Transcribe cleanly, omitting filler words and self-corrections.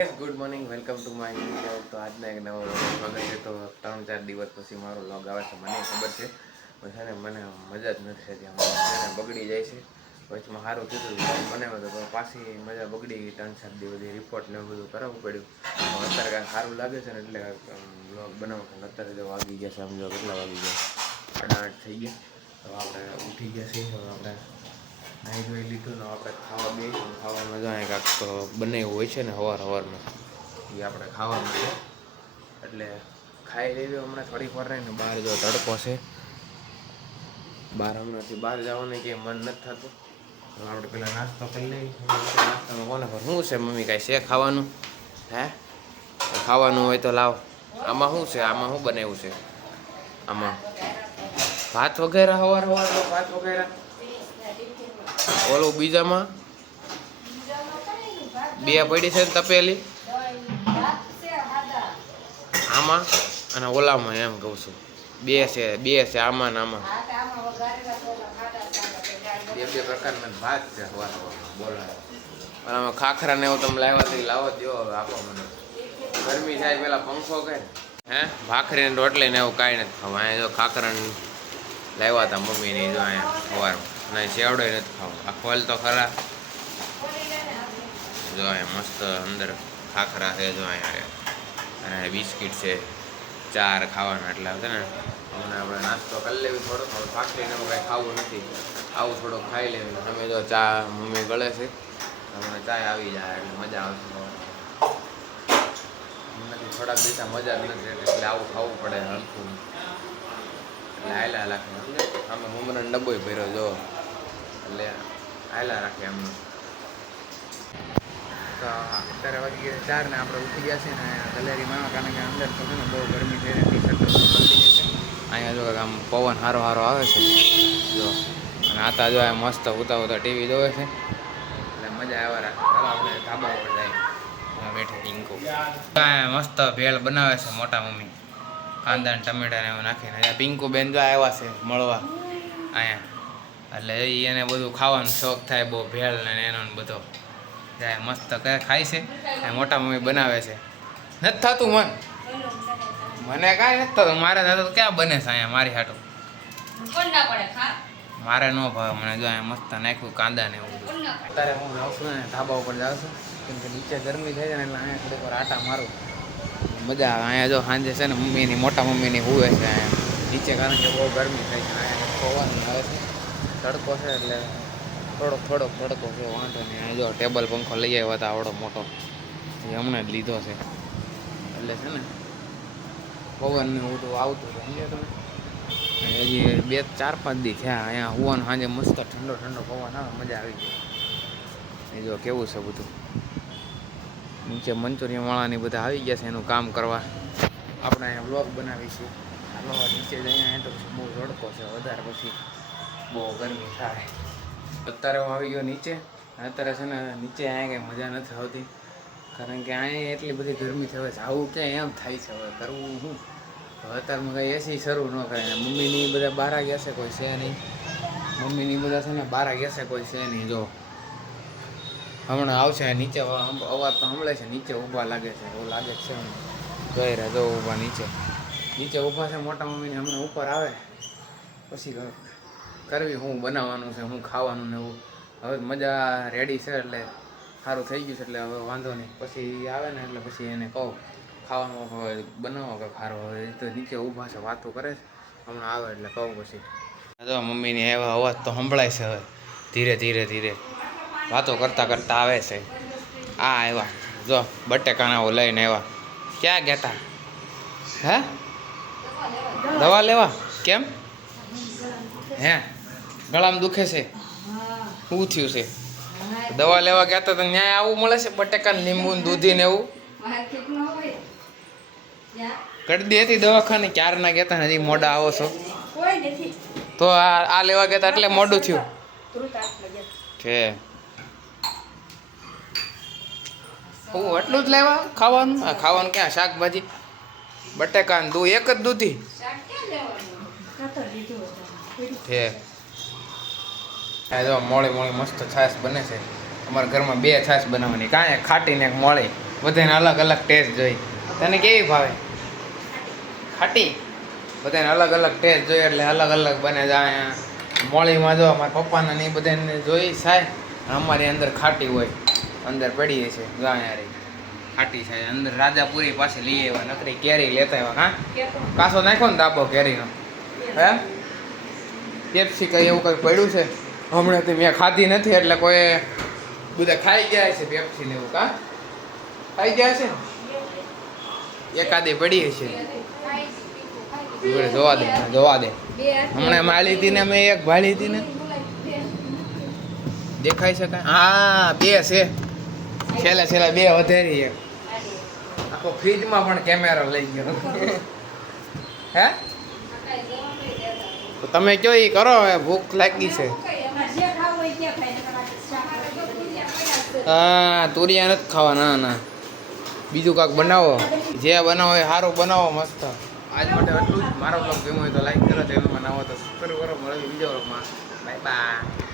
Good morning, welcome to my vlog. તો આજના એક નવો વ્લોગ છે. તો 3-4 દિવસ પછી મારો વ્લોગ આવે છે. મને ખબર છે પણ છે ને મને મજા જ નથી થતી. મને બગડી જાય છે. વચમાં સારું કીધું વ્લોગ બનાવ્યો તો પાછી મજા બગડી ગઈ. 3-4 દિવસથી રિપોર્ટ ને એવું બધું કરાવવું પડ્યું. અત્યારે કાંઈ સારું લાગે છે ને એટલે વ્લોગ બનાવું. અત્યારે જો વાગી ગયા છે, સમજો કેટલા વાગી ગયા, 8:30 થઈ ગયા. તો આપણે ઉઠી ગયા છીએ. હવે આપણે નાહી ધોઈ લીધું ને આપણે ખાવા બે ખાવામાં જાય કાંક બનાવ્યું હોય છે ને સવારમાં એ આપણે ખાવાનું છે એટલે ખાઈ લેવી. હમણાં થોડીક વાર રહીને બહાર જો તડકો છે, હમણાંથી બહાર જવાનું કે મન નથી થતું. આપણે પેલા નાસ્તો કરી લઈએ. નાસ્તામાં કોને ખબર શું છે? મમ્મી કાંઈ છે ખાવાનું? હે, ખાવાનું હોય તો લાવ. આમાં શું છે? આમાં શું બનાવ્યું છે? આમાં ભાત વગેરે સવારનો ભાત વગેરે. ઓલું બીજામાં બે પડી છે તપેલી આમાં અને ઓલામાં, એમ કહું છું. બે છે આમાં ને આમાં. બે પ્રકારના ભાત છે સવારમાં બોલાવે. પણ આમાં ખાખરા ને એવું તમે લાવ્યા તો લાવો દો. હવે આપો મને. ગરમી થાય પેલા પંખો કરે. હે, ભાખરી ને રોટલી ને એવું કાંઈ નથી ખાવા. અહીંયા જો ખાખરા લાવ્યા હતા મમ્મીને, જો અહીંયા સવારમાં. ના સેવડો નથી ખાવું. આ ખોલ તો ખરા. જો અહીંયા મસ્ત અંદર ખાખરા છે. જો અહીંયા અને બિસ્કિટ છે, ચાર ખાવાના. એટલે છે ને અમને આપણે નાસ્તો કરી લેવી. થોડોક ભાખરીને એવું કાંઈ ખાવું નથી. આવું થોડુંક ખાઈ લેવું. અમે જો ચા મમ્મી ગળે છે, અમને ચા આવી જાય એટલે મજા આવશે. નથી થોડાક દિવસ મજા જ નથી એટલે આવું ખાવું પડે હલકું. એટલે હાયલા રાખે. અમે મમ્મીને ડબ્બો ભર્યો જો એટલે હાયલા રાખે અમને. તો અત્યારે વાગી ગયા 4 ને આપણે ઉઠી ગયા છે ને ગલેરીમાં. કારણ કે અંદર તો છે ને બહુ ગરમી થઈ રહી. ટી-શર્ટ બદલી ગઈ છે. અહીંયા જો આમ પવન સારો આવે છે જો. અને આતા જો આ મસ્ત ઉતા ટીવી જોવે છે એટલે મજા આવે રાખે. ચાલો આપણે ધાબા ઉપર જાય. બેઠે ટીંકો મસ્ત ભેળ બનાવે છે મોટા મમ્મી. કાંદા ને ટમેટા ને એવું નાખીને. પિંકુ બેન જો આવ્યા છે મળવા અહીંયા. એટલે એને બધું ખાવાનું શોખ થાય બહુ, ભેળ ને એનો બધો જાય. મસ્ત ખાય છે. મોટા મમ્મી બનાવે છે. નથી થતું મને કાંઈ નથી થતું. મારે થતું તો ક્યાં બને છે અહીંયા મારી હાટું. મારે ન ભાવે. મને જો અહીંયા મસ્ત નાખ્યું કાંદા ને એવું. અત્યારે હું જાઉં છું ને ધાબા ઉપર જાઉં છું કેમ કે નીચે ગરમી થાય છે ને એટલે અહીંયા થોડીક વાર આટા મારું. મજા આવે. અહીંયા જો સાંજે છે ને મમ્મીની મોટા મમ્મીની હુવે છે અહીંયા નીચે. કારણ કે બહુ ગરમી થાય છે. અહીંયા પવન આવે છે, તડકો છે એટલે થોડોક તડકો છે, વાંધો નહીં. અહીંયા જો ટેબલ પંખો લઈ આવ્યા હતા આવડો મોટો, એ હમણાં જ લીધો છે. એટલે છે ને પવન ને બધું આવતું છે સમજ્યા તમે. હજી 4-5 દી થયા અહીંયા હુવાનું. સાંજે મસ્ત ઠંડો પવન આવે, મજા આવી ગઈ. એ જો કેવું છે બધું. નીચે મંચુરિયન વાળાની બધા આવી ગયા છે એનું કામ કરવા. આપણે અહીંયા વ્લોગ બનાવી છીએ. હાલો નીચે જ. અહીંયા તો બહુ તડકો છે, વધારે પછી બહુ ગરમી થાય. અત્યારે હું આવી ગયો નીચે. અત્યારે છે ને નીચે અહીંયા કંઈ મજા નથી આવતી. કારણ કે અહીંયા એટલી બધી ગરમી થવે છે. આવું ક્યાંય એમ થાય છે. હવે કરવું શું? અત્યારમાં કંઈ એસી શરૂ ન કરે. મમ્મીની બધા બહાર ગયા છે, કોઈ છે નહીં. મમ્મીની બધા છે ને બહાર ગયા છે, કોઈ છે નહીં. જો હમણાં આવશે નીચે. અવાજ તો સાંભળે છે. નીચે ઊભા લાગે છે એવું લાગે છે. જોઈ રહ્યા જો ઊભા નીચે ઊભા છે મોટા મમ્મીને. હમણાં ઉપર આવે પછી કરવી હું બનાવવાનું છે, હું ખાવાનું ને એવું. હવે મજા રેડી છે એટલે સારું થઈ ગયું છે એટલે હવે વાંધો નહીં. પછી આવે ને એટલે પછી એને કહું ખાવાનું હવે બનાવો કે ખારો. હવે તો નીચે ઊભા છે, વાતો કરે છે. હમણાં આવે એટલે કહું પછી. જો મમ્મીની એવા અવાજ તો સંભળાય છે. હવે ધીરે વાતો કરતા આવે છે. આ આવ્યા જો બટેકાના લઈને આવ્યા. ક્યાં ગયા તા? હે, દવા લેવા? કેમ? હે, ગળામાં દુખે છે? શું થયું છે? દવા લેવા ગયા તો ન્યાય આવું મળે છે? બટેકા લીંબુ દૂધી ને એવું કરી દી હતી દવાખાને. ક્યારના ગયા હતા, હજી મોડા આવો છો તો આ લેવા ગયા હતા એટલે મોડું થયું છે. હું એટલું જ લેવા ખાવાનું? ખાવાનું ક્યાં? શાકભાજી બટેકા ને એક જ દૂધી છે. જો મોળી મસ્ત છાશ બને છે. અમારા ઘરમાં 2 છાશ બનાવવાની. કાંઈ ખાટી ને એક મોળી. બધાને અલગ અલગ ટેસ્ટ જોઈ. તને કેવી ભાવે? ખાટી. બધાને અલગ અલગ ટેસ્ટ જોઈએ એટલે અલગ અલગ બને જાય. મોળીમાં જો મારા પપ્પાને ને એ બધાને જોઈ સાય, અમારી અંદર ખાટી હોય, અંદર પડી છે ગાયારી ખાટી થાય. અંદર રાજાપુરી પાસે લઈ આવ્યા, નકરી કેરી લેતા આવ્યા. હા, કાસો નાખ્યો ને દાબો કેરીનો. હે, પેપ્સી કઈ એવું કંઈ પડ્યું છે હમણાં તો મેં ખાધી નથી એટલે કોઈ બધા ખાઈ ગયા છે પેપ્સી ને એવું. કા ખાઈ ગયા છે, એકાદી પડી હશે. જોવા દે જોવા દે. હમણાં માલી હતી ને મેં એક ભાળી હતી ને, દેખાય છે કાંઈ? હા, 2 છે. છેલ્લે 2 વધારી. એક આખો ફ્રીજમાં પણ કેમેરો લઈ ગયો. હે, તો તમે કયો એ કરો, હવે ભૂખ લાગી છે. હા, તુરિયા નથી ખાવા. ના ના, બીજું કાંઈક બનાવો. જે બનાવો એ સારું બનાવો, મસ્ત. આજ માટે એટલું જ. મારો બ્લોગ ગમ્યો હોય તો લાઈક કરો, ચેનલમાં ના હોય તો સબસ્ક્રાઈબ કરો. મળે બીજો બ્લોગમાં. Bye bye.